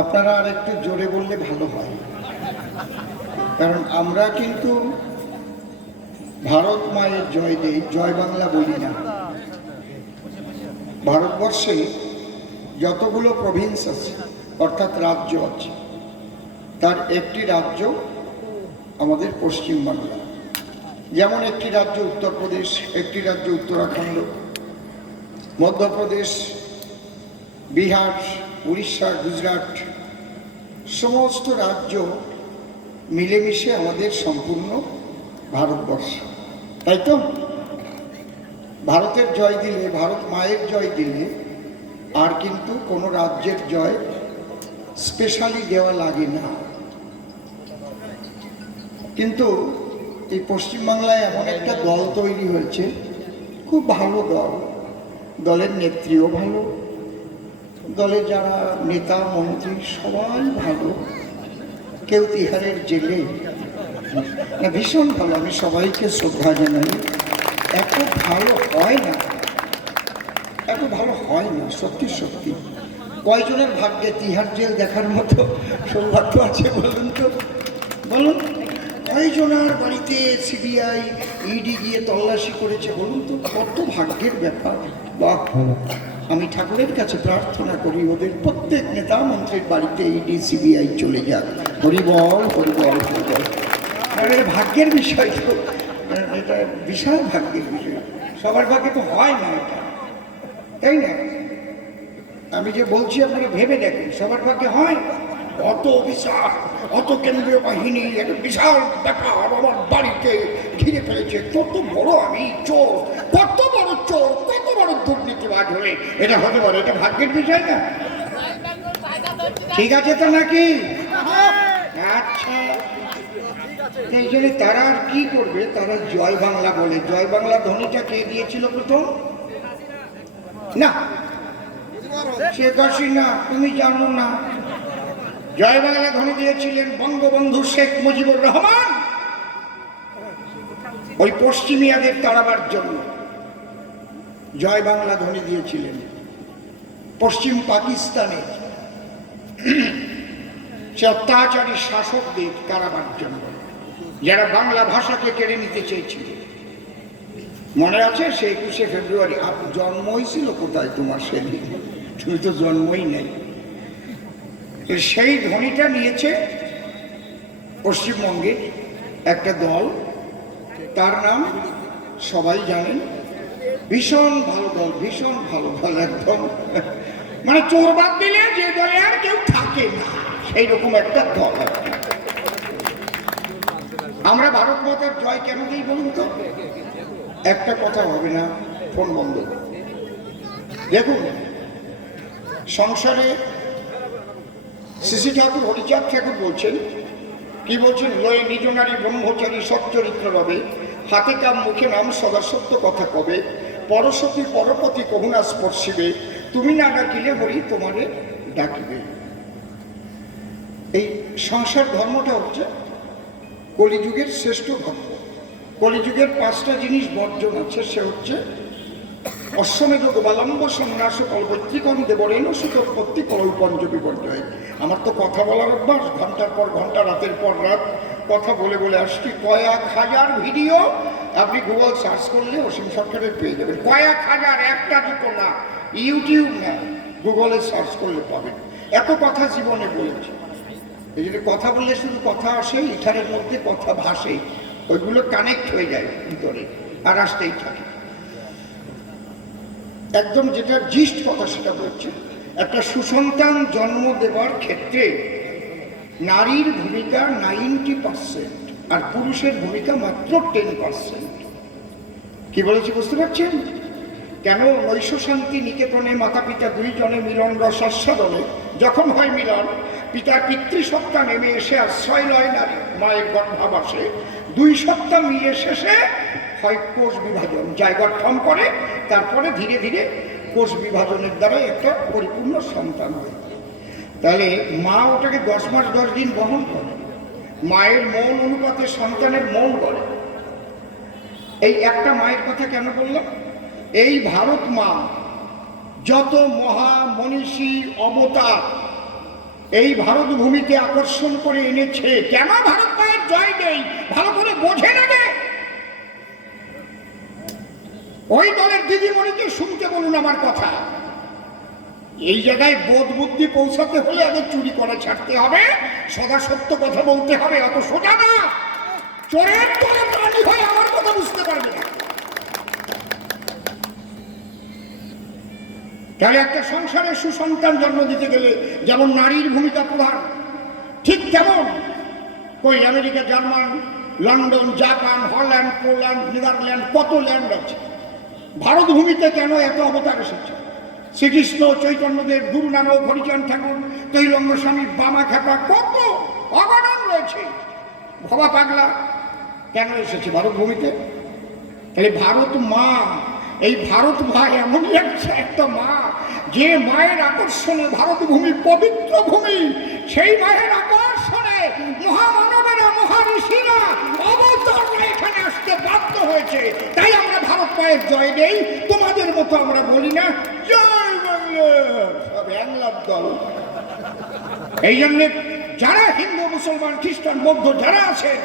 আপনারা আর একটু জোরে বললে ভালো হয়, কারণ আমরা কিন্তু ভারত মায়ের জয় দেই, জয় বাংলা বলি না। ভারতবর্ষে যতগুলো প্রভিন্স আছে অর্থাৎ রাজ্য আছে, তার একটি রাজ্য আমাদের পশ্চিমবাংলা। যেমন একটি রাজ্য উত্তরপ্রদেশ, একটি রাজ্য উত্তরাখণ্ড, মধ্যপ্রদেশ, বিহার, উড়িষ্যা, গুজরাট, সমস্ত রাজ্য মিলেমিশে আমাদের সম্পূর্ণ ভারতবর্ষ, তাই তো? ভারতের জয় দিলে, ভারত মায়ের জয় দিলে আর কিন্তু কোনো রাজ্যের জয় স্পেশালি দেওয়া লাগে না। কিন্তু এই পশ্চিমবাংলায় এমন একটা দল তৈরি হয়েছে, খুব ভালো দল, দলের নেত্রীও ভালো, দলের যারা নেতা মন্ত্রী সবাই ভালো, কেউ তিহারের জেলে না, ভীষণ ভালো। আমি সবাইকে শ্রদ্ধা জানাই। এত ভালো হয় না, এত ভালো হয় না, সত্যি সত্যি। কয়জনের ভাগ্যে তিহার জেল দেখার মতো সৌভাগ্য আছে বলুন তো? বলুন, কয়জনের বাড়িতে সিবিআই ইডি গিয়ে তল্লাশি করেছে বলুন তো? কত ভাগ্যের ব্যাপার। বাহ, আমি ঠাকুরের কাছে প্রার্থনা করি ওদের প্রত্যেক নেতা মন্ত্রীর বাড়িতে ইডি সিবিআই চলে যাক। হরিবল হরিবল হরিবল। কারণ ভাগ্যের বিষয় তো, এটা বিশাল ভাগ্যের বিষয়। সবার ভাগ্যে তো হয় না এটা, তাই না? আমি যে বলছি আপনারা ভেবে দেখেন, সবার ভাগ্যে হয়? অত বিশাল, অত কেন্দ্রীয় বাহিনী, একটা বিশাল ব্যাপার আমার বাড়িতে ঘিরে ফেলেছে। কত বড় আমি চোর, কত বড় চোর, কত বড় দুর্নীতিবাজ হলে এটা হতে পারে? এটা ভাগ্যের বিষয় না? ঠিক আছে তো নাকি? আচ্ছা, এই জন্য তারা আর কি করবে, তারা জয় বাংলা বলে। জয় বাংলা ধ্বনিটা কে দিয়েছিল প্রথম? না, শেখ হাসিনা, তুমি জানো না? জয় বাংলা ধ্বনি দিয়েছিলেন বঙ্গবন্ধু শেখ মুজিবুর রহমান, ওই পশ্চিমিয়াদের তাড়াবার জন্য জয় বাংলা ধ্বনি দিয়েছিলেন। পশ্চিম পাকিস্তানে সে অত্যাচারী শাসকদের তাড়াবার জন্য, যারা বাংলা ভাষাকে কেড়ে নিতে চেয়েছিল। মনে আছে সে 21শে ফেব্রুয়ারি? জন্ম হয়েছিল কোথায় তোমার সেদিন? তুমি তো জন্মই নেই। সেই ধ্বনিটা নিয়েছে পশ্চিমবঙ্গের একটা দল, তার নাম সবাই জানেন, ভীষণ ভালো দল, ভীষণ ভালো দল, একদম মানে চোর বাদ দিলে যে দলে আর কেউ থাকে না, সেই রকম একটা দল। আমরা ভারত মাতার জয় কেন দিই বলুন তো? একটা কথা হবে না, ফোন বন্ধ। দেখুন, সংসারে শ্রী ঠাকুর হরিচাঁদ ঠাকুর বলছেন, কি বলছেন? লয়ে নিজ নারী ব্রহ্মচারী সচ্চরিত্র রবে, হাতে কাম মুখে নাম সদা সত্য কথা কবে, পরশতী পরপতি কহুনা স্পর্শিবে, তুমি না ডাকিলে হরি তোমারে ডাকিবে। এই সংসার ধর্মটা হচ্ছে কলিযুগের শ্রেষ্ঠ ধর্ম। কলিযুগের 5টা জিনিস বর্জন আছে, সে হচ্ছে অশ্বমেধ গোবালম্ব সন্ন্যাস কল্পত্রিকম দেবরেণ সুতোৎপত্তি কল্পঞ্জ বিপর্যয়। আমার তো কথা বলার অভ্যাস, ঘন্টার পর ঘন্টা, রাতের পর রাত কথা বলে বলে আসছি। কয়েক হাজার ভিডিও আপনি গুগল সার্চ করলে অসীম সরকারের পেয়ে যাবেন। কয়েক হাজার, একটা দুটো না, ইউটিউব না, গুগলে সার্চ করলে পাবেন। এত কথা জীবনে বলেছি। এই জন্য কথা বললে শুধু কথা আসে, ইথারের মধ্যে কথা ভাসে, ওইগুলো কানেক্ট হয়ে যায় ভিতরে আর আসতেই থাকে। একদম যেটা জিস্ট কথা সেটা বলছে, একটা সুসন্তান জন্ম দেবার ক্ষেত্রে নারীর ভূমিকা 90% আর পুরুষের ভূমিকা মাত্র 10%। কি বলেছি বুঝতে পারছেন? কেন? নৈশ শান্তি নিকেতনে মাতা পিতা দুইজনে মিলন রসাস্বাদনে যখন হয় মিলন, পিতার পিতৃসত্তা নেমে এসে আশ্রয় লয় নারী মায়ের গর্ভাবাসে, 2 সত্তা মিলে শেষে হয় কোষ বিভাজন, যায় গঠন করে, তারপরে ধীরে ধীরে কোষ বিভাজনের দ্বারা একটা পরিপূর্ণ সন্তান হয়। তাহলে মা ওটাকে 10 মাস 10 দিন বহন করে, মায়ের মন অনুপাতে সন্তানের মন গড়ে। এই একটা মায়ের কথা কেন বললাম? এই ভারত মা যত মহা মনীষী অবতার এই ভারত ভূমিতে আকর্ষণ করে এনেছে, কেন ভারত মায়ের জয় নেই ভালো করে বোঝে নেবে। ওই দলের দিদিমণিকে শুনতে বলুন আমার কথা। এই জায়গায় বোধ বুদ্ধি পৌঁছাতে হলে আগে চুরি করে ছাড়তে হবে, সদা সত্য কথা বলতে হবে, অত সোজা না। চোরের দলে প্রাণী হয়ে আমার কথা বুঝতে পারবে না। তাহলে একটা সংসারে সুসন্তান জন্ম দিতে গেলে যেমন নারীর ভূমিকা প্রধান, ঠিক তেমন কই America, German, London, Japan, Holland, Poland, Netherland, কত ল্যান্ড আছে। ভারত ভূমিতে কেন এত অবতার এসেছে? শ্রীকৃষ্ণ, চৈতন্যদেব, গুরু নানক, হরিচাঁদ ঠাকুর, তৈলঙ্গ স্বামী, বামা খেপা, কত অগণন রয়েছে। ভবা পাগলা কেন এসেছে ভারত ভূমিতে? তাহলে ভারত মা, এই ভারত ভাই এমনই একটা মা, যে মায়ের আকর্ষণে ভারত ভূমি পবিত্র ভূমি। সেই মায়ের আকর্ষণে মহামানবেরা, মহাঋষিরা, অবতাররা এখানে আসতে বাধ্য হয়েছে। তাই আমরা ভারত মায়ের জয় দেই, তোমাদের মতো আমরা বলি না জয় বাংলা, সব বাংলার দল। এই জন্যে যারা হিন্দু, মুসলমান, খ্রিস্টান, বৌদ্ধ যারা আছেন,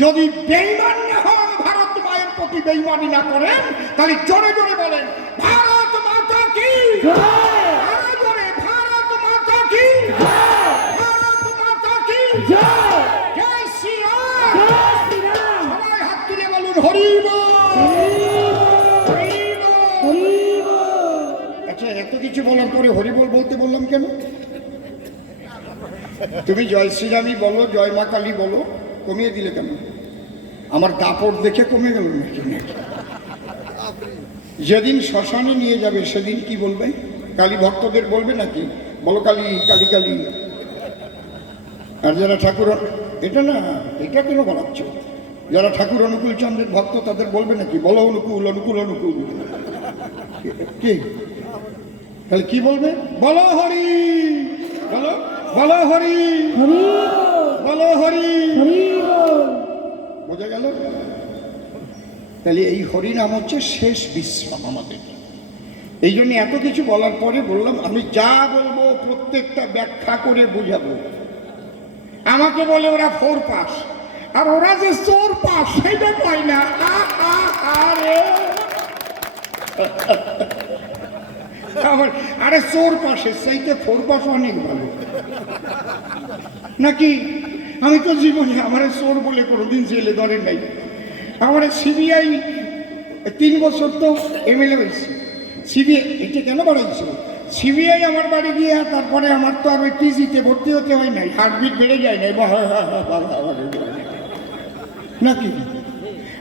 যদি বেঈমান না হন, ভারত মায়ের প্রতি বেঈমানি না করেন, তাহলে জোরে জোরে বলেন ভারত মাতা কি জয়, জোরে ভারত মাতা কি জয়, ভারত মাতা কি জয়, জয় শ্রীরাম, জয় শ্রীরাম। সবাই হাত তুলে বলুন হরি বল, হরি বল। আচ্ছা, এত কিছু বলার পরে হরি বল বলতে বললাম কেন? তুমি জয় শ্রীরামই বলো, জয় মা কালী বলো, কমিয়ে দিলে কেন? আমার দাপট দেখে কমে গেল নাকি? যেদিন শ্মশানে নিয়ে যাবে সেদিন কি বলবে? কালী ভক্তদের বলবে নাকি বলো কালী কালী কালী? আর যারা ঠাকুর, এটা না, এটা কেন বানাচ্ছ? যারা ঠাকুর অনুকূল চন্দ্রের ভক্ত তাদের বলবে নাকি বলো অনুকূল অনুকূল অনুকূল? কি তাহলে কি বলবে? বলো হরি, বলো বলো হরি, বলো হরি, বোঝা গেল? তাহলে এই হরি নাম হচ্ছে শেষ বিশ্রাম আমাদের। এই জন্য এত কিছু বলার পরে বললাম আমি যা বলবো প্রত্যেকটা ব্যাখ্যা করে বুঝাবো। আমাকে বলে ওরা 4 পাস, আর ওরা যে 4 পাস সেটা পায় না। আরে 4 পাসের সেইতে 4 পাস অনেক ভালো নাকি? আমি তো জীবনে আমার চোর বলে কোনোদিন জেলে ধরে নাই। আমার সিবিআই 3 বছর তো এমএলএ হয়েছে। সিবিআই এটা কেন বাড়াইছে? সিবিআই আমার বাড়ি গিয়ে তারপরে আমার তো আর ওই পিজিতে ভর্তি হতে হয় নাই, হার্টবিট বেড়ে যায় নাই নাকি?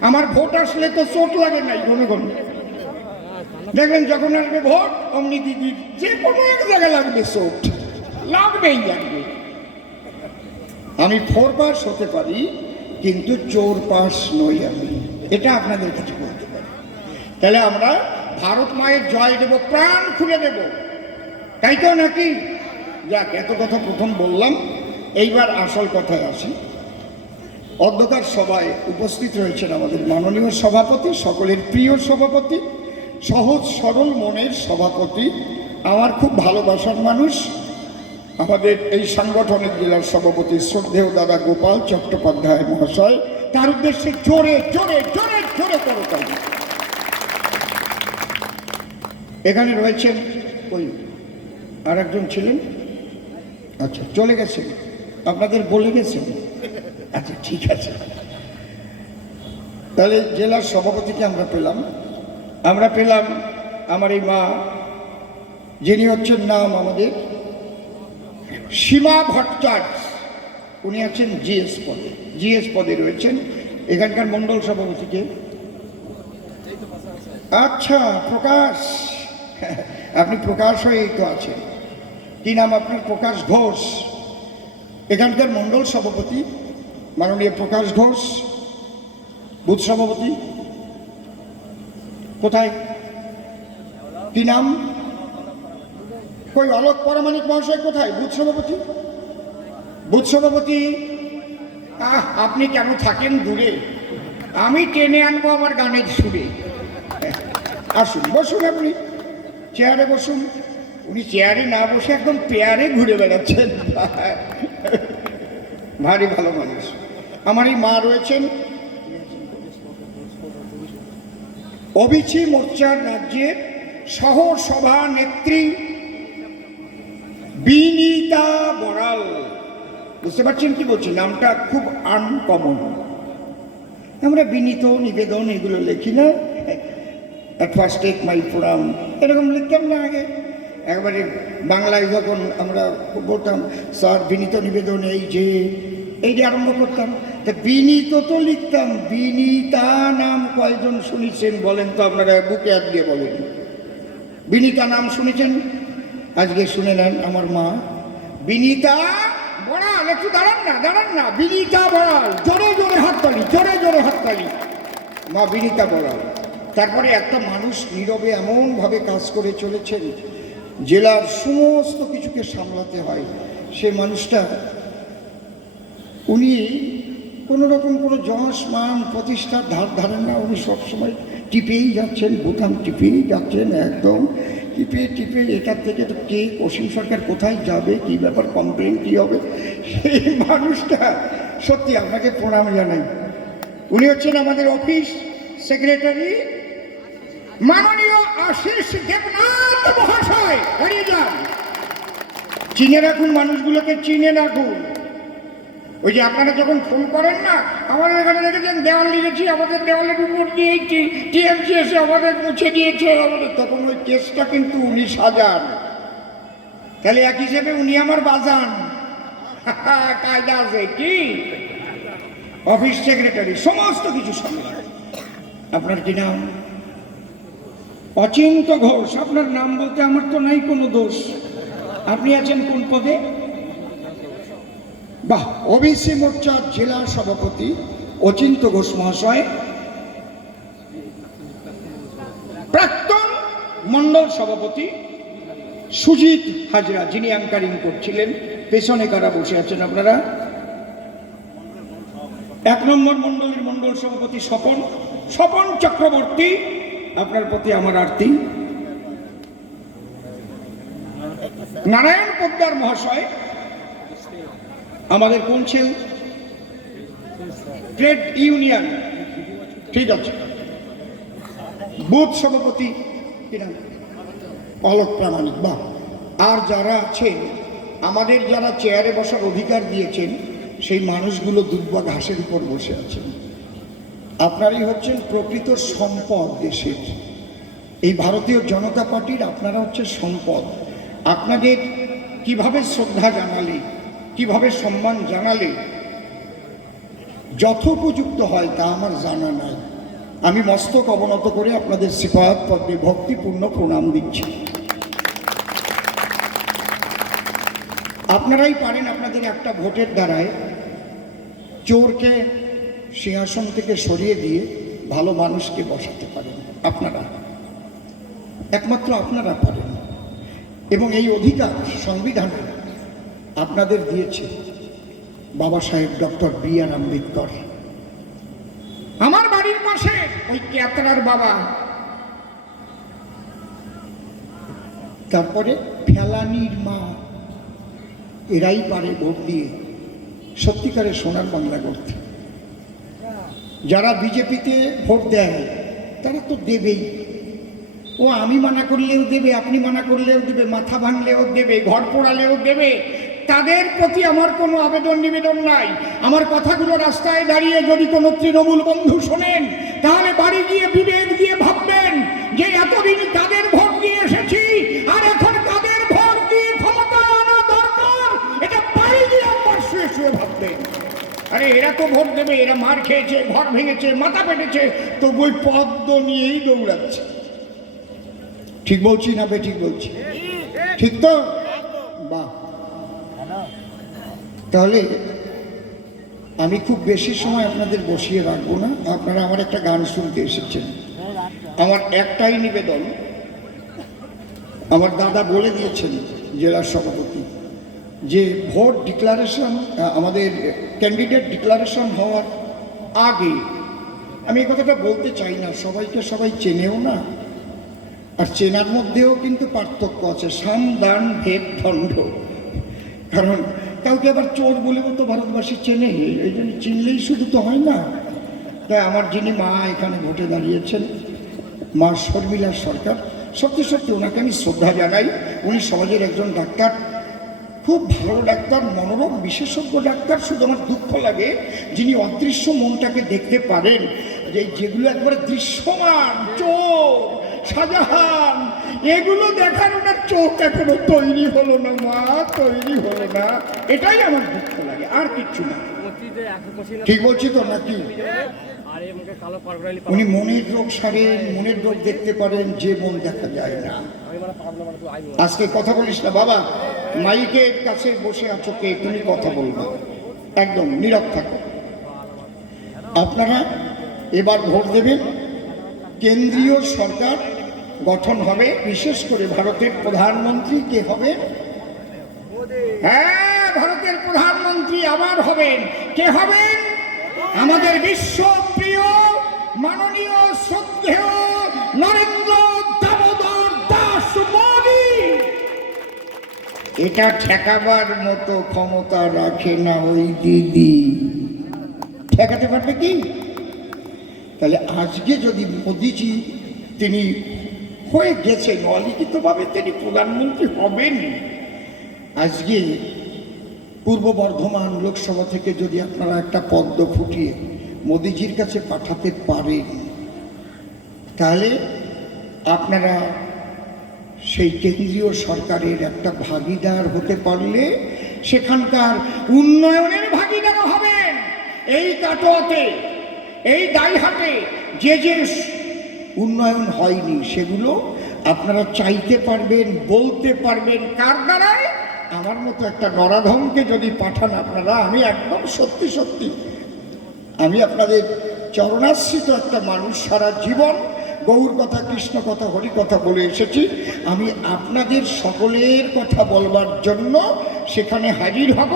আমার ভোট আসলে তো চোট লাগে নাই ঘন ঘন। দেখবেন যখন আসবে ভোট অমনি দিদি যে কোনো এক জায়গায় লাগবে, চোট লাগবেই লাগবে। আমি 4 পাস হতে পারি কিন্তু 4 পাস নই আমি, এটা আপনাদের কাছে বলতে পারি। তাহলে আমরা ভারত মায়ের জয় দেব, প্রাণ খুলে দেব, তাই তো নাকি? যাক, এত কথা প্রথম বললাম, এইবার আসল কথায় আসি। অধ্যকার সভায় উপস্থিত রয়েছেন আমাদের মাননীয় সভাপতি, সকলের প্রিয় সভাপতি, সহজ সরল মনের সভাপতি, আমার খুব ভালোবাসার মানুষ, আমাদের এই সাংগঠনিক জেলার সভাপতি শ্রদ্ধেয় দাদা গোপাল চট্টোপাধ্যায় মহাশয়। তার উদ্দেশ্যে জোরে জোরে জোরে জোরে করতাম। এখানে রয়েছেন ওই আর একজন ছিলেন, আচ্ছা চলে গেছেন, আপনাদের বলে গেছেন, আচ্ছা ঠিক আছে। তাহলে জেলার সভাপতিকে আমরা পেলাম আমার এই মা, যিনি হচ্ছেন নাম আমাদের সীমা ভট্টাচার্য, উনি আছেন জিএস পদে রয়েছেন। এখানকার মণ্ডল সভাপতিকে আচ্ছা প্রকাশ, আপনি প্রকাশ হয়েই তো আছেন, কি নাম আপনার? প্রকাশ ঘোষ। এখানকার মণ্ডল সভাপতি মাননীয় প্রকাশ ঘোষ। বুথ সভাপতি কোথায়, কি নাম? কই অলোক পরামানিক মহাশয় কোথায়? বুথ সভাপতি আপনি কেন থাকেন দূরে? আমি টেনে আনবো আমার গানের সুরে। আসুন, বসুন, আপনি চেয়ারে বসুন। উনি চেয়ারে না বসে একদম পেয়ারে ঘুরে বেড়াচ্ছেন। ভারী ভালো মানুষ। আমার এই মা রয়েছেন ওবিসি মোর্চার রাজ্যের সহ সভা নেত্রী বিনীতা বড়াল। বুঝতে পারছেন কি বলছি? নামটা খুব আনকমন। আমরা বিনীত নিবেদন এগুলো লিখি না, অ্যাট ফার্স্ট টেক মাই প্রণাম এরকম লিখতাম না আগে। একবারে বাংলায় যখন আমরা বলতাম স্যার বিনীত নিবেদন এই যে আরম্ভ করতাম, তা বিনীত তো লিখতাম। বিনীতা নাম কয়জন শুনেছেন বলেন তো? আপনারা বুকে হাত দিয়ে বলেন। বিনীতা নাম শুনেছেন? আজকে শুনে নেন। আমার মা বিনীতা বড়াল। একটু দাঁড়ান না, বিনীতা বড়াল। জোরে জোরে হাততালি, জোরে জোরে হাততালি। মা বিনীতা বড়াল। তারপরে একটা মানুষ নীরবে এমনভাবে কাজ করে চলেছেন, জেলার সমস্ত কিছুকে সামলাতে হয়। সে মানুষটা, উনি কোনো রকম কোনো যশ মান প্রতিষ্ঠার ধার ধারেন না। উনি সবসময় টিপেই যাচ্ছেন, বোতাম টিপেই যাচ্ছেন, একদম টিপে এটার থেকে তো কে অসীম সরকার কোথায় যাবে, কি ব্যাপার, কমপ্লেন কী হবে। সেই মানুষটা সত্যি আপনাকে প্রণাম জানাই। উনি হচ্ছেন আমাদের অফিস সেক্রেটারি মাননীয় আশিস দেবনাথ মহাশয়। হারিয়ে যান, চিনে রাখুন, মানুষগুলোকে চিনে রাখুন। ওই যে আপনারা যখন ফোন করেন না, আমাদের এখানে দেখেছেন দেওয়াল লিখেছি, আমাদের দেওয়ালের উপর দিয়ে টিএমসি এসে আমাদের মুছে দিয়েছে, তখন ওই কেসটা কিন্তু উনি সাজান। তাহলে এক হিসেবে উনি আমার বাজান। কায়দা আছে কি? অফিস সেক্রেটারি সমস্ত কিছু সামলায়। আপনার কি নাম? অচিন্ত ঘোষ। আপনার নাম বলতে আমার তো নাই কোনো দোষ। আপনি আছেন কোন পদে? বাহ! ওবিসি মোর্চার জেলা সভাপতি অচিন্ত ঘোষ মহাশয়, প্রাক্তন মন্ডল সভাপতি সুজিত হাজরা, যিনি অ্যাঙ্কারিং করছিলেন। পেছনে কারা বসে আছেন আপনারা? 1 নম্বর মন্ডলের মন্ডল সভাপতি স্বপন চক্রবর্তী, আপনার প্রতি আমার আরতি। নারায়ণ পোদ্দার মহাশয়, আমাদের কাউন্সিল ট্রেড ইউনিয়ন, ঠিক আছে, বুথ সভাপতি অলোক প্রামাণিক। বা আর যারা আছেন, আমাদের যারা চেয়ারে বসার অধিকার দিয়েছেন, সেই মানুষগুলো দুর্বা ঘাসের উপর বসে আছেন। আপনারাই হচ্ছেন প্রকৃত সম্পদ দেশের। এই ভারতীয় জনতা পার্টির আপনারা হচ্ছে সম্পদ। আপনাদের কিভাবে শ্রদ্ধা জানালে, কিভাবে সম্মান জানালে যথোপযুক্ত হয় তা আমার জানা নাই। আমি মস্তক অবনত করে আপনাদের শ্রীপাদ পদ্মে ভক্তিপূর্ণ প্রণাম দিচ্ছি। আপনারাই পারেন আপনাদের একটা ভোটের দ্বারায় চোরকে সিংহাসন থেকে সরিয়ে দিয়ে ভালো মানুষকে বসাতে পারেন। আপনারা, একমাত্র আপনারা পারেন। এবং এই অধিকার সংবিধানে আপনাদের দিয়েছে বাবা সাহেব ডক্টর বি.আর. আম্বেদকর। আমার বাড়ির পাশে ওই ক্যাতরার বাবা, তারপরে ফেলানির মা, এরাই পারে ভোট দিয়ে সত্যিকারের সোনার বাংলা করতে। যারা বিজেপিতে ভোট দেয় তারা তো দেবেই। ও আমি মানা করলেও দেবে, আপনি মানা করলেও দেবে, মাথা ভাঙলেও দেবে, ঘর পোড়ালেও দেবে। তাদের প্রতি আমার কোনো আবেদন নিবেদন নাই। আমার কথাগুলো রাস্তায় দাঁড়িয়ে যদি কোনো তৃণমূল বন্ধু শোনেন, তাহলে বাড়ি গিয়ে বিবেক দিয়ে ভাববেন যে এতদিন তাদের ভোট দিয়ে এসেছি, আর এখন তাদের ভোট দিয়ে ক্ষমতা আনা দরকার। এটা বাড়ি গিয়ে একবার শুয়ে শুয়ে ভাববেন। আরে এরা তো ভোট দেবে, এরা মার খেয়েছে, ঘর ভেঙেছে, মাথা পেটেছে, তো বই পদ্ম নিয়েই দৌড়াচ্ছে। ঠিক বলছি না বেঠিক বলছি? ঠিক তো? বাহ! তাহলে আমি খুব বেশি সময় আপনাদের বসিয়ে রাখবো না। আপনারা আমার একটা গান শুনতে এসেছেন। আমার একটাই নিবেদন, আমার দাদা বলে দিয়েছেন জেলার সভাপতি, যে ভোট ডিক্লারেশন, আমাদের ক্যান্ডিডেট ডিক্লারেশন হওয়ার আগে, আমি এই কথাটা বলতে চাই না, সবাইকে সবাই চেনেও না, আর চেনার মধ্যেও কিন্তু পার্থক্য আছে, সাম দান ভেদ দণ্ড। কারণ কাউকে আবার চোর বলেও তো ভারতবাসী চেনে, এই জন্য চিনলেই শুধু তো হয় না। তাই আমার যিনি মা এখানে ভোটে দাঁড়িয়েছেন, মা শর্মিলা সরকার, সত্যি সত্যি ওনাকে আমি শ্রদ্ধা জানাই। উনি সমাজের একজন ডাক্তার, খুব ভালো ডাক্তার, মনোরোগ বিশেষজ্ঞ ডাক্তার। শুধু আমার দুঃখ লাগে যিনি অদৃশ্য মনটাকে দেখতে পারেন, যে যেগুলো একবারে দৃশ্যমান, চোর, শাহজাহান, এগুলো দেখার ওনার চোখ এখনো তৈরি হলো না, মা তৈরি হলো না। এটাই আমার দুঃখ লাগে, আর কিচ্ছু না। ঠিক বলছি তো নাকি? উনি মনের রোগ সারেন, মনের রোগ দেখতে পারেন, যে মন দেখা যায় না। আজকে কথা বলিস না বাবা, মাইকের কাছে বসে আছো কে, তুমি কথা বলবে, একদম নীরব থাকো। আপনারা এবার ভোট দেবেন, কেন্দ্রীয় সরকার গঠন হবে, বিশেষ করে ভারতের প্রধানমন্ত্রী কে হবে? হ্যাঁ, ভারতের প্রধানমন্ত্রী আবার হবেন। কে হবেন? আমাদের বিশ্বপ্রিয় মাননীয় শ্রদ্ধেয় নরেন্দ্র দামোদর দাস মোদী। এটা ঠেকাবার মতো ক্ষমতা রাখে না ওই দিদি, ঠেকাতে পারবে কি? তাহলে আজকে যদি মোদিজি তিনি হয়ে গেছেন, অলিখিতভাবে তিনি প্রধানমন্ত্রী হবেন, আজকে পূর্ব বর্ধমান লোকসভা থেকে যদি আপনারা একটা পদ্ম ফুটিয়ে মোদিজির কাছে পাঠাতে পারেন, তাহলে আপনারা সেই কেন্দ্রীয় সরকারের একটা ভাগিদার হতে পারলে সেখানকার উন্নয়নের ভাগিদার হবেন। এই কাটোয়াতে, এই দাইহাটে যে যে উন্নয়ন হয়নি সেগুলো আপনারা চাইতে পারবেন, বলতে পারবেন। কার দ্বারায়? আমার মতো একটা নরাধমকে যদি পাঠান আপনারা, আমি একদম সত্যি সত্যি, আমি আপনাদের চরণাশ্রিত একটা মানুষ, সারা জীবন গৌর কথা, কৃষ্ণ কথা, হরি কথা বলে এসেছি। আমি আপনাদের সকলের কথা বলবার জন্য সেখানে হাজির হব।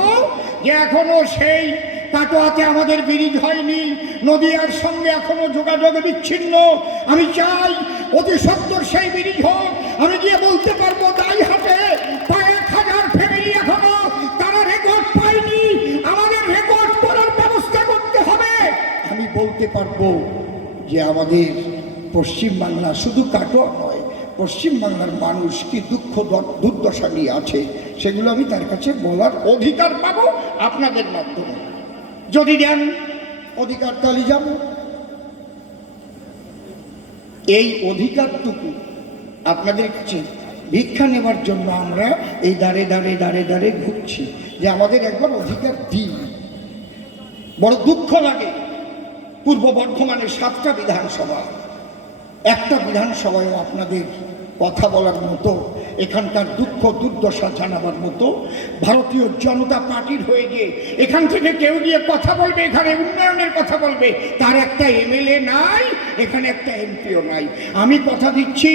যে এখনো সেই কাটোয়াতে আমাদের ব্রিজ হয়নি, নদীয়ার সঙ্গে এখনো যোগাযোগ বিচ্ছিন্ন। আমি চাই অতি সত্বর সেই ব্রিজ হোক। আমি গিয়ে বলতে পারবো দাইহাটে প্রায় 1000 ফ্যামিলি এখনো তারা রেকর্ড পায়নি, আমাদের রেকর্ড করার ব্যবস্থা করতে হবে। আমি বলতে পারবো যে আমাদের পশ্চিমবাংলা, শুধু কাটোয়া নয়, পশ্চিমবাংলার মানুষ কি দুঃখ দুর্দশা নিয়ে আছে, সেগুলো আমি তার কাছে বলার অধিকার পাবো আপনাদের মাধ্যমে। যদি দেন অধিকার, তাহলে যাব। এই অধিকারটুকু আপনাদের কাছে ভিক্ষা নেবার জন্য আমরা এই দাঁড়ে দাঁড়ে দাঁড়ে দাঁড়ে ঘুরছি, যে আমাদের একবার অধিকার দিন। বড় দুঃখ লাগে, পূর্ব বর্ধমানে 7টা বিধানসভা, একটা বিধানসভায়ও আপনাদের কথা বলার মতো, এখানকার দুঃখ দুর্দশা জানাবার মতো ভারতীয় জনতা পার্টির হয়ে গিয়ে এখান থেকে কেউ গিয়ে কথা বলবে, এখানে উন্নয়নের কথা বলবে, তার একটা এমএলএ নাই, এখানে একটা এমপিও নাই। আমি কথা দিচ্ছি,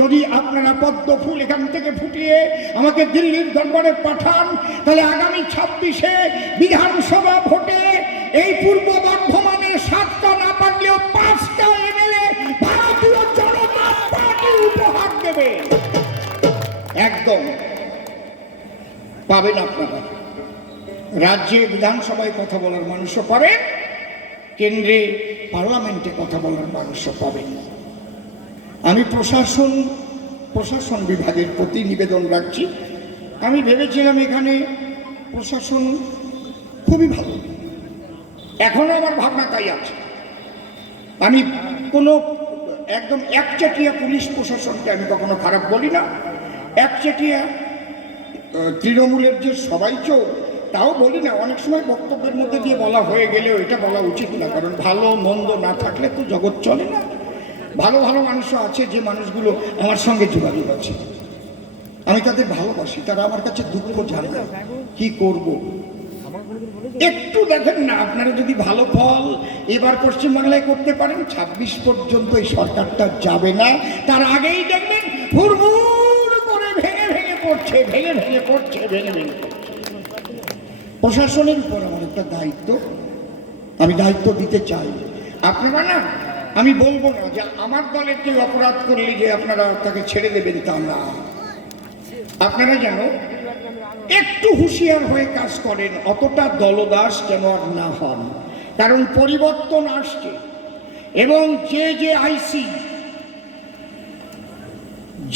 যদি আপনারা পদ্ম ফুল এখান থেকে ফুটিয়ে আমাকে দিল্লির দরবারে পাঠান, তাহলে আগামী 26-এ বিধানসভা ভোটে এই পূর্ব বর্ধমানে 7টা না পারলেও 5টা এমএলএ ভারতীয় জনতা পার্টি উপহার দেবে। একদম পাবেন আপনারা। রাজ্যে বিধানসভায় কথা বলার মানুষও পাবেন, কেন্দ্রে পার্লামেন্টে কথা বলার মানুষও পাবেন। আমি প্রশাসন বিভাগের প্রতি নিবেদন রাখছি। আমি ভেবেছিলাম এখানে প্রশাসন খুবই ভালো, এখনো আমার ভাবনা তাই আছে। আমি কোনো একদম একচেটিয়া পুলিশ প্রশাসনকে আমি কখনো খারাপ বলি না, একচেটিয়া তৃণমূলের যে সবাই চোর তাও বলি না। অনেক সময় বক্তব্যের মধ্যে দিয়ে বলা হয়ে গেলেও এটা বলা উচিত না, কারণ ভালো মন্দ না থাকলে তো জগৎ চলে না। ভালো ভালো মানুষও আছে, যে মানুষগুলো আমার সঙ্গে যোগাযোগ আছে, আমি তাদের ভালোবাসি, তারা আমার কাছে দুঃখ জানায়। কি করব? একটু দেখেন না, আপনারা যদি ভালো ফল এবার পশ্চিমবাংলায় করতে পারেন, 26 পর্যন্ত এই সরকারটা যাবে না, তার আগেই দেখবেন হুড়মুড় করে ভেঙে ভেঙে পড়ছে, ভেঙে ভেঙে পড়ছে, ভেঙে ভেঙে পড়ছে। প্রশাসনের উপর আমার একটা দায়িত্ব, আমি দায়িত্ব দিতে চাই। আপনারা না আমি বলবো না যে আমার দলের কেউ অপরাধ করলে যে আপনারা তাকে ছেড়ে দেবেন তা না। আপনারা যেন একটু হুঁশিয়ার হয়ে কাজ করেন, অতটা দলদাস যেন আর না হন, কারণ পরিবর্তন আসছে। এবং যে আইসি,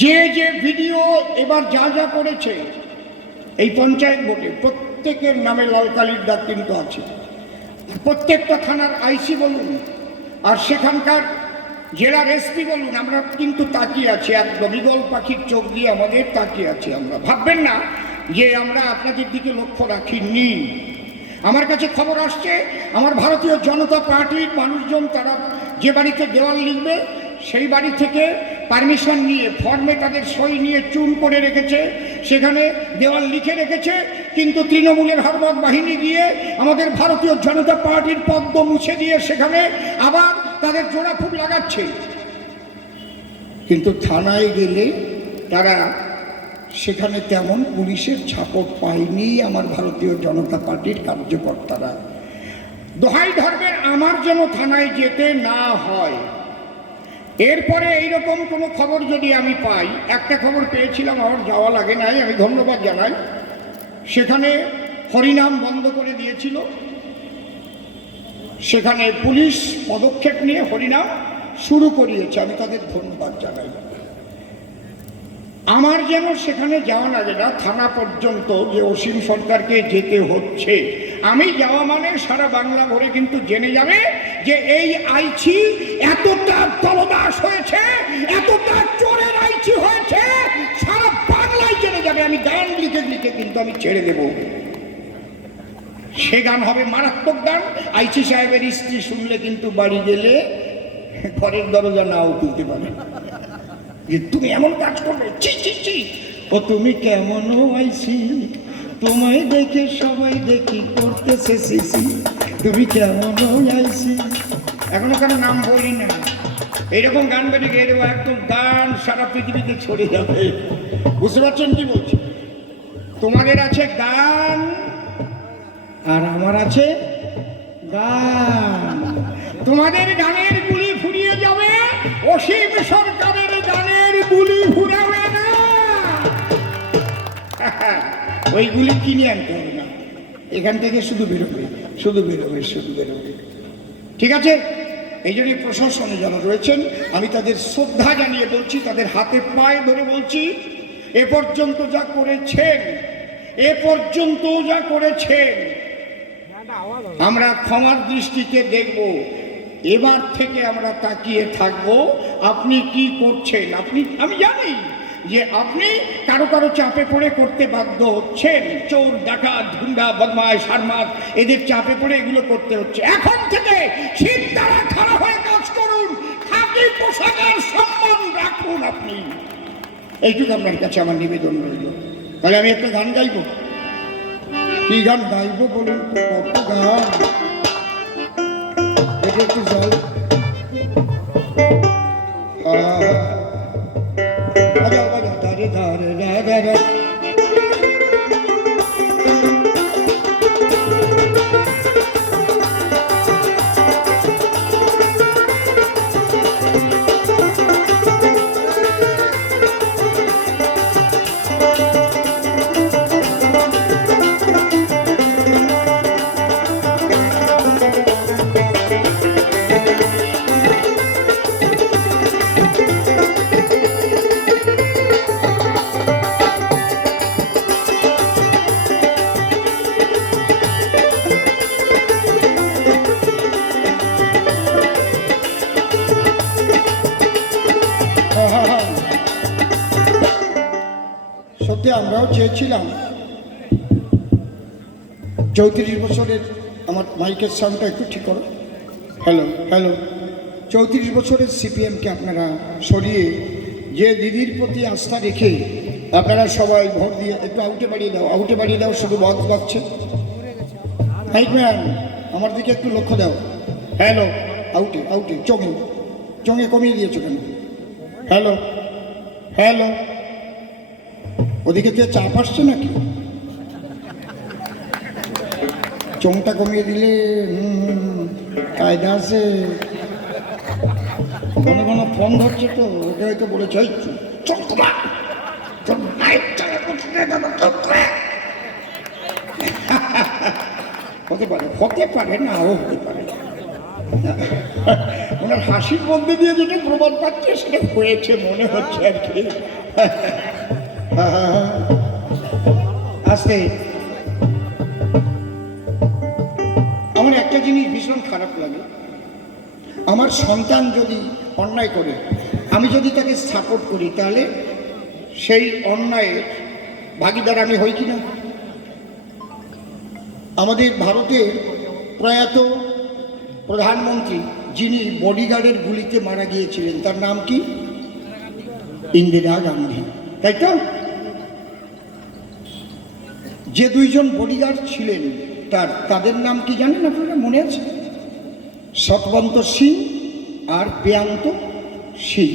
যে ভিডিও এবার যা করেছে এই পঞ্চায়েত ভোটে, প্রত্যেকের নামে লাল কালির দাগ কিন্তু আছে। প্রত্যেকটা থানার আইসি বলুন আর সেখানকার জেলার এসপি বলুন, আমরা কিন্তু তাকিয়ে আছি, একদম ঈগল পাখির চোখ দিয়ে আমাদের তাকিয়ে আছি। আমরা ভাববেন না যে আমরা আপনাদের দিকে লক্ষ্য রাখিনি। আমার কাছে খবর আসছে, আমার ভারতীয় জনতা পার্টির মানুষজন তারা যে বাড়িতে দেওয়াল লিখবে সেই বাড়ি থেকে পারমিশন নিয়ে ফর্মে তাদের সই নিয়ে চুন করে রেখেছে, সেখানে দেওয়াল লিখে রেখেছে, কিন্তু তৃণমূলের হরমত বাহিনী গিয়ে আমাদের ভারতীয় জনতা পার্টির পদ্ম মুছে দিয়ে সেখানে আবার তাদের জোড়া ফুল লাগাচ্ছে। কিন্তু থানায় গেলে তারা সেখানে তেমন পুলিশের ছাপট পায়নি আমার ভারতীয় জনতা পার্টির কার্যকর্তারা। দোহাই ধর্মের আমার যেন থানায় যেতে না হয়। এরপরে এইরকম কোনো খবর যদি আমি পাই, একটা খবর পেয়েছিলাম, আমার যাওয়া লাগে নাই, আমি ধন্যবাদ জানাই, সেখানে হরিনাম বন্ধ করে দিয়েছিল, সেখানে পুলিশ পদক্ষেপ নিয়ে হরিনাম শুরু করিয়েছে, আমি তাদের ধন্যবাদ জানাই। আমার যেন সেখানে যাওয়া লাগে না, থানা পর্যন্ত যে অসীম সরকারকে যেতে হচ্ছে। আমি যাওয়া মানে সারা বাংলা ভরে কিন্তু জেনে যাবে যে এই আইছি এতটা দলদাস হয়েছে, এতটা চোরের আইছি হয়েছে, সারা বাংলায় জেনে যাবে। আমি গান লিখে কিন্তু আমি ছেড়ে দেব, সে গান হবে মারাত্মক গান। আইছি সাহেবের স্ত্রী শুনলে কিন্তু বাড়ি গেলে ঘরের দরজা নাও খুলতে পারে, যে তুমি এমন কাজ করবে, চি চি চি, ও তুমি কেমন আইছি, তোমায় দেখে সবাই দেখি করতেছে সিসি, তুমি কেমন আইছি। এখনো কেন নাম বলি না, এইরকম গান বেরিয়ে গিয়ে দেবো, একদম গান সারা পৃথিবীতে ছড়িয়ে যাবে। বুঝতে পারছেন কি বলছি? তোমাদের আছে গান আর আমার আছে গান। তোমাদের গানের গুলি ফুরিয়ে যাবে, অসীম সরকারের গানের গুলি ফুরাবে না। ওইগুলি কিনে আনতে হবে না, এখান থেকে শুধু বেরোবে, শুধু বেরোবে, শুধু বেরোবে। ঠিক আছে? এই জন্য প্রশাসনে যারা রয়েছেন আমি তাদের শ্রদ্ধা জানিয়ে বলছি, তাদের হাতে পায়ে ধরে বলছি, এ পর্যন্ত যা করেছেন, এ পর্যন্ত যা করেছেন আমরা ক্ষমার দৃষ্টিতে দেখব। এবার থেকে আমরা তাকিয়ে থাকব আপনি কি করছেন। আমি জানি যে আপনি কারো চাপে পড়ে করতে বাধ্য হচ্ছেন, চোর ডাকাত গুন্ডা বদমাশ হারমাত এদের চাপে পড়ে এগুলো করতে হচ্ছে। এখন থেকে শীত দ্বারা খারাপ হয়ে কাজ করুন, খাকি পোশাকের সম্মান রাখুন আপনি। এইটুকু আপনার কাছে আমার নিবেদন রইল। তাহলে আমি একটা গান গাইব। কি গান গাইবো বলুন তো? কত গান, একটু জল ধারে ধারে ধারে আমরাও চেয়েছিলাম 34 বছরের, আমার মাইকের সাউন্ডটা একটু ঠিক করো, হ্যালো হ্যালো, 34 বছরের সিপিএমকে আপনারা সরিয়ে যে দিদির প্রতি আস্থা রেখে আপনারা সবাই ভোট দিয়ে একটু আউটে বাড়িয়ে দাও, শুধু বক্স বাজছে। মাইকম্যান আমার দিকে একটু লক্ষ্য দাও, হ্যালো, আউটে চোঙে কমিয়ে দিয়েছো কেন? হ্যালো হ্যালো, ওদিকে কে চাপ আসছে নাকি? চোঙটা কমিয়ে দিলে কায়দা আছে। ঘন ঘন ফোন ধরছে তো, ওকে হয়তো বলেছে ওই চল তোমার তোর মায়ের চালা হতে পারে, হতে পারে, নাও হতে পারে। ওনার হাসির মধ্যে দিয়ে যেটা প্রমাণ পাচ্ছে সেটা হয়েছে মনে হচ্ছে আর কি। আসতে আমার একটা জিনিস ভীষণ খারাপ লাগে, আমার সন্তান যদি অন্যায় করে আমি যদি তাকে সাপোর্ট করি তাহলে সেই অন্যায়ের ভাগিদার আমি হই কিনা? আমাদের ভারতের প্রয়াত প্রধানমন্ত্রী যিনি বডিগার্ডের গুলিতে মারা গিয়েছিলেন তার নাম কি? ইন্দিরা গান্ধী, তাই তো? যে দুইজন বডিগার্ড ছিলেন তাদের নাম কি জানেন আপনারা? মনে আছে? সতবন্ত সিং আর বেয়ান্ত সিং।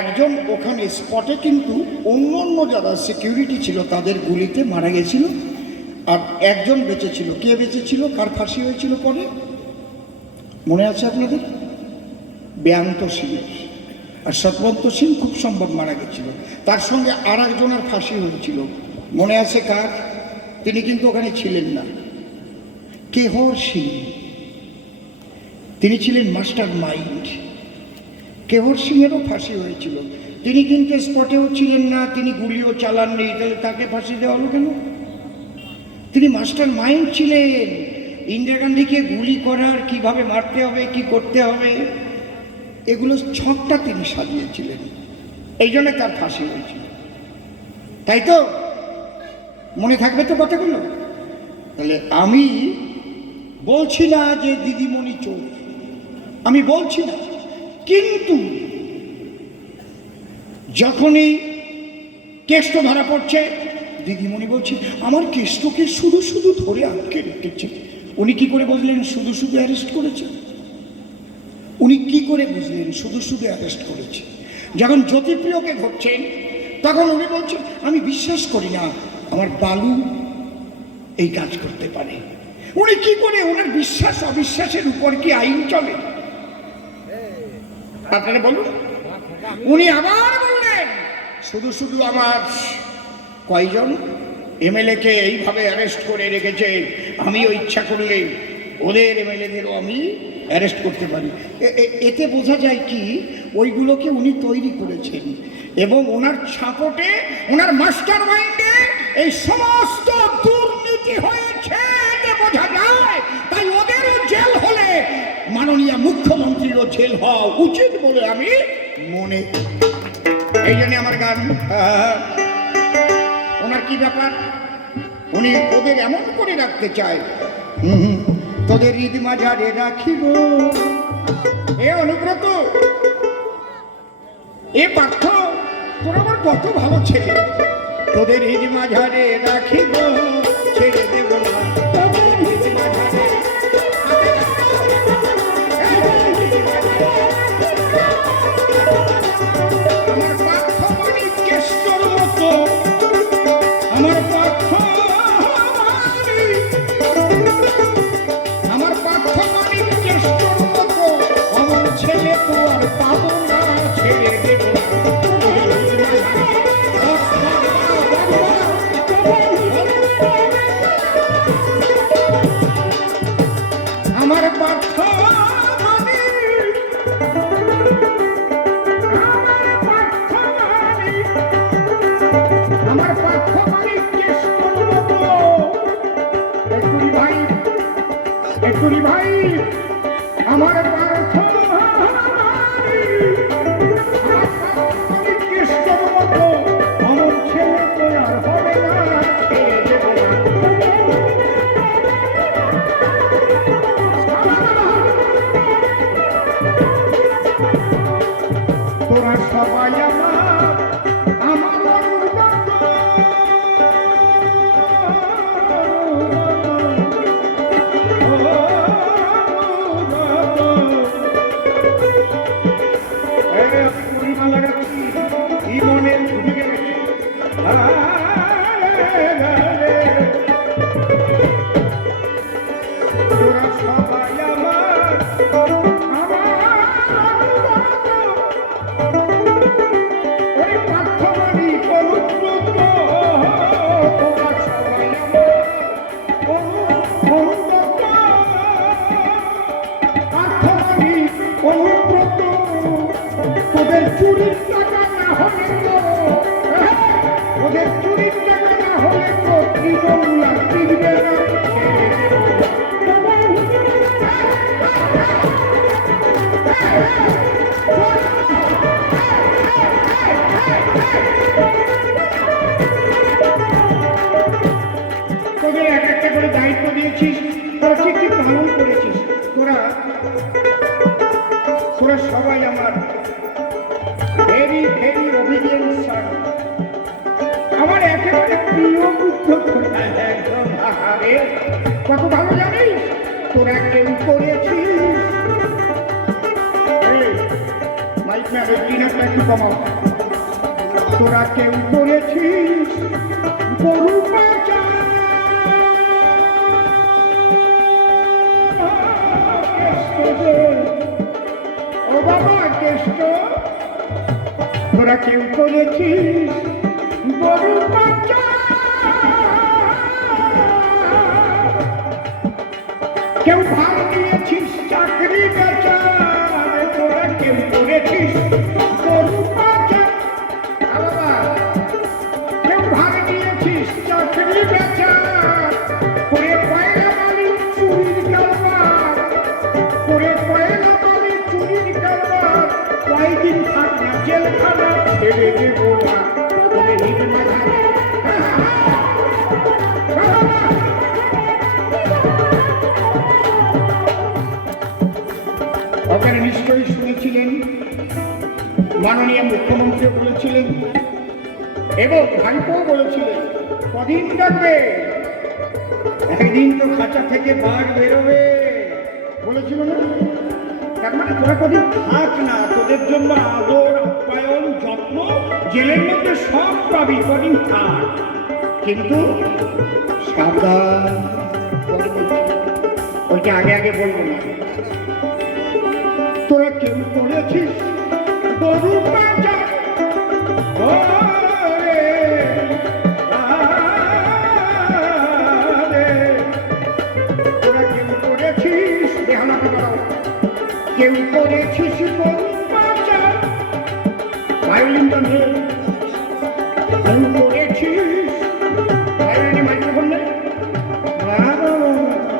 একজন ওখানে স্পটে কিন্তু অন্য অন্য যারা সিকিউরিটি ছিল তাদের গুলিতে মারা গেছিল, আর একজন বেঁচে ছিল। কে বেঁচে ছিল? কার ফাঁসি হয়েছিল পরে মনে আছে আপনাদের? বেয়ান্ত সিং। আর সতবন্ত সিং খুব সম্ভব মারা গেছিল, তার সঙ্গে আর একজনের ফাঁসি হয়েছিল, মনে আছে কার? তিনি কিন্তু ওখানে ছিলেন না। কেহর সিং, তিনি ছিলেন মাস্টার মাইন্ড। কেহর সিংয়েরও ফাঁসি হয়েছিল, তিনি কিন্তু স্পটেও ছিলেন না, তিনি গুলিও চালাননি, তাহলে তাকে ফাঁসি দেওয়া হলো কেন? তিনি মাস্টার মাইন্ড ছিলেন। ইন্দিরা গান্ধীকে গুলি করার, কিভাবে মারতে হবে, কি করতে হবে, এগুলো ছকটা তিনি সাজিয়েছিলেন, এই জন্য তার ফাঁসি হয়েছিল, তাই তো? মনে থাকবে তো কথাগুলো? তাহলে আমি বলছি না যে দিদিমণি চোর, আমি বলছি না, কিন্তু যখনই কেষ্ট ধরা পড়ছে দিদিমণি বলছে আমার কেষ্টকে শুধু শুধু ধরে আটকে রেখেছে। উনি কি করে বুঝলেন শুধু শুধু অ্যারেস্ট করেছে? উনি কি করে বুঝলেন শুধু শুধু অ্যারেস্ট করেছে? যখন জ্যোতিপ্রিয়কে ধরছেন তখন উনি বলছেন আমি বিশ্বাস করি না আমার বালু এই কাজ করতে পারে। উনি কি করে? ওনার বিশ্বাস অবিশ্বাসের উপর কি আইন চলে? আপনারা বলুন। উনি আবার বললেন শুধু শুধু আমার কয়জন এমএলএ-কে এইভাবে অ্যারেস্ট করে রেখেছে, আমিও ইচ্ছা করলে ওদের এমএলএদেরও আমি অ্যারেস্ট করতে পারি। এতে বোঝা যায় কি ওইগুলোকে উনি তৈরি করেছেন এবং ওনার ছাপটে, ওনার মাস্টার মাইন্ডে এই সমস্ত দুর্নীতি হয়েছে এতে বোঝা যায়। তাই ওদেরও জেল হলে মাননীয় মুখ্যমন্ত্রীরও জেল হওয়া উচিত বলে আমি মনে। এই জন্য আমার গান। ওনার কি ব্যাপার? উনি ওদের এমন করে রাখতে চায়, তোদের হৃদ মাঝারে রাখিব। এ অনুব্রত, এ পার্থ, তোরা আমার কত ভালো ছেলে, তোদের হৃদ মাঝারে রাখিব, ছেড়ে দেব না। আমার পার্থ মানিক কেষ্টর মতো, আমার পার্থ মানিক কেষ্টর মতো আমার ছেলে তো আর পাবো না, ছেড়ে দেব না। আমার পার্থ আমার পার্থ মানিক কেষ্টর মতো। একটুরি ভাই, একটুরি ভাই, আমার পার্থ মানিক কেষ্টর মতো আমার ছেলে তো আর হবে না, ছেড়ে দেব না। তোরা সবাই আমার দিয়েছিস, তোরা ঠিক ঠিক পালন করেছিস। তোরা তোরা সবাই আমার ভেরি ভেরি ওবিডিয়েন্ট সান, আমার একেবারে প্রিয় বুদ্ধ। একদম আরে কত ভালো জানিস তোরা কেউ করেছিস। মাইক ম্যান ওই ডিনারটা একটু কমাও। তোরা কেউ করেছিস গরু পাচা, ও বাবা কেষ্ট, তোরা কেউ করেছিস গরু পাচা, কেউ ভাগ দিয়েছিস চাকরি বেচা, তোরা কেউ করেছিস গরু পাচা, কেউ ভাগ দিয়েছিস চাকরি বেচা, করে কয়লা মালিক চুরির কারবার, করে কয়লা মালিক চুরির কারবার, কয়দিন থাক না জেলখানা ছেড়ে দেব না, বলে হিট মাথা। আপনারা নিশ্চয়ই শুনেছিলেন মাননীয় মুখ্যমন্ত্রী বলেছিলেন এবং ভাইপোও বলেছিলেন কদিন থাকবে, একদিন তো খাঁচা থেকে বাঘ বেরোবে বলেছিল না। তার মানে তোরা কদিন থাক না, তোদের জন্য আদর আপ্যায়ন যত্ন জেলের মধ্যে সব পাবি, কদিন থাক। কিন্তু সাবধান, ওইটা আগে আগে বলবো না। তোরা কেউ করেছিস গরু পাচা, তোরা কেউ করেছিস, কেউ করেছিস গরু পাচা, ভায়োলিনটা নেই, কেউ করেছিস ভায়োলিনে মাইক্রোফোন নেই,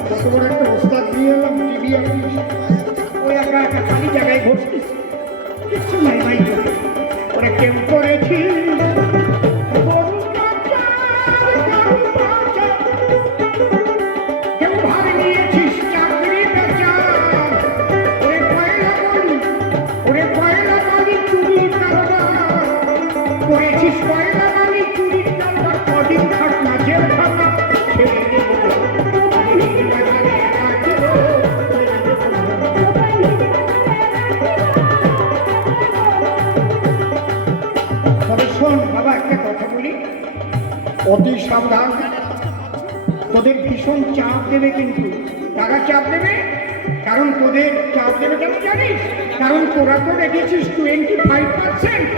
কত বড় একটা ওস্তাদ দিয়ে এলাম, টিভি আঁকিস, ওই একা একা খালি জায়গায় ঘুরছিস, কিচ্ছু নাই মাইক্রোফোন। ওরা কেউ করেছিস গরু পাচা, কেউ ভাগ নিয়েছিস চাকরি বেচা, ওরে কয়লা মালিক, ওরে কয়লা মালিক চুরির কারবার, করেছিস কয়লা মালিক চুরির কারবার, কদিন থাক না জেলখানা ছেড়ে দেব। তবে শোন বাবা, একটা কথা বলি, অতি সাবধান, তোদের ভীষণ চাপ দেবে, কিন্তু তারা চাপ দেবে, কারণ তোদের চাপ দেবে কেন জানিস? কারণ তোরা তো রেখেছিস 25%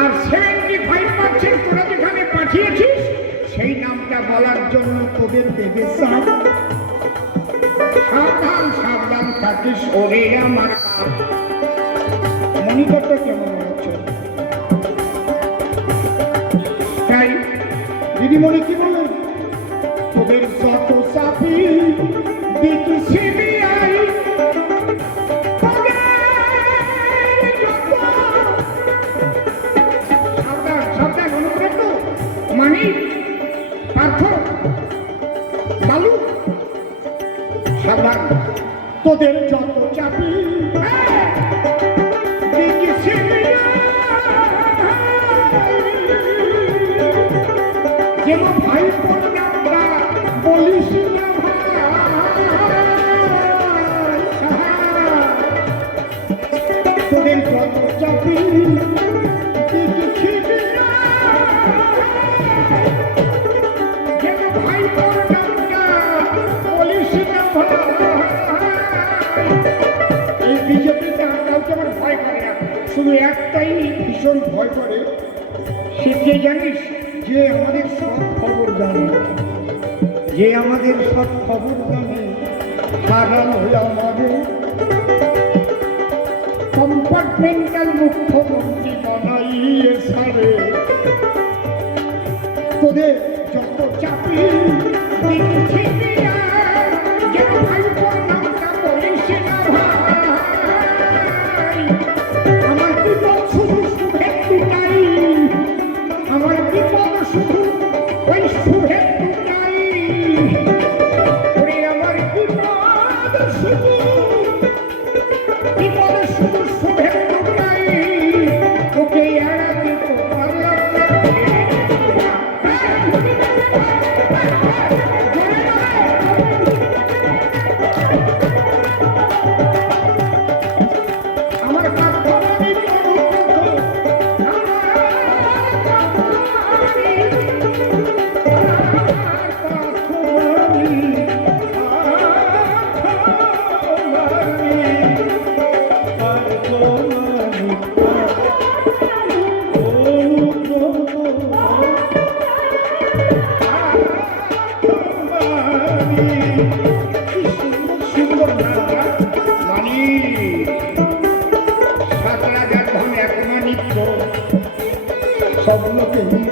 আর 75% তোরা যেখানে পাঠিয়েছিস সেই নামটা বলার জন্য তোদের দেবে চাপ। সাবধান সাবধান থাকিস ওরে আমার বাপ। মনিটরটা কেমন হচ্ছে? তাই দিদিমণি কি বলেন? তোদের যত চাপি দিত সিবিআই, সাবধান সাবধান, অনুব্রত, মানিক, পার্থ, বালু, সাবধান, তোদের যত চাপি দিত সিবিআই, যেন ভাই নামটা বলিস না ভাই, তোদের যত চাপি যেন ভাই নামটা বলিস না ভাই। এই বিজেপিতে কাউকে আমার ভয় করে না, শুধু একটাই ভীষণ ভয় করে, সে কে জানিস? যে আমাদের সব খবর জানে, যে আমাদের সব খবর জানে, হারান হয়ে আমাদের কম্পার্টমেন্টাল মুখ্যমন্ত্রী বানাইয়ে সারে। তোদের যত চাকরি দিচ্ছি যেন ভাইপোর নামটা বলিস না ভাই। আমার বিপদ শুধু শুভেচ্ছুটাই, আমার বিপদ শুধু ওই শুভেচ্ছুটাই। ওরে আমার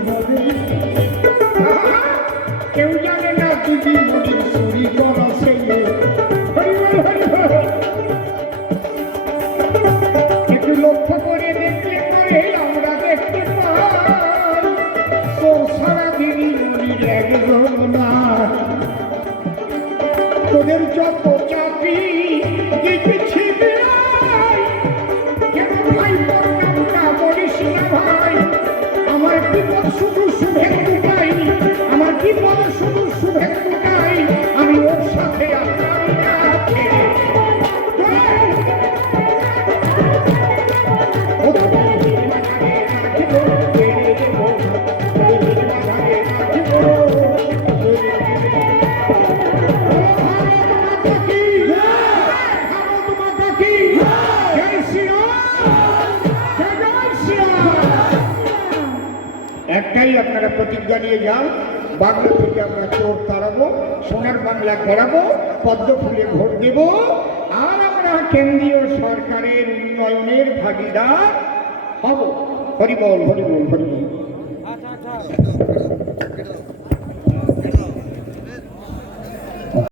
বলে কেউ জানে না দিদিমণির চুরি কোন ছেলে। হরি বল, হরি বল। একটু লক্ষ্য করে দেখলে পরে আমরা দেখতে পাই তোর সারা দিদিমণির একজন না। তোদের যত চাকরি দেখেছি কেন ভাই তোর নামটা বলিস না ভাই? আমার বিপদ শুধু শুভেন্দুটাই, আমার বিপদ শুধু শুভেন্দুটাই, আমি ওর সাথে আপনার না ছেড়ে একটাই আপনারা প্রতিজ্ঞা নিয়ে যান, বাংলা থেকে আমরা চোর তাড়াবো, সোনার বাংলা করাবো, পদ্ম ফুলে ভোট দেব, আর আমরা কেন্দ্রীয় সরকারের উন্নয়নের ভাগিদার হব। হরি বল, হরি বল, হরি বল।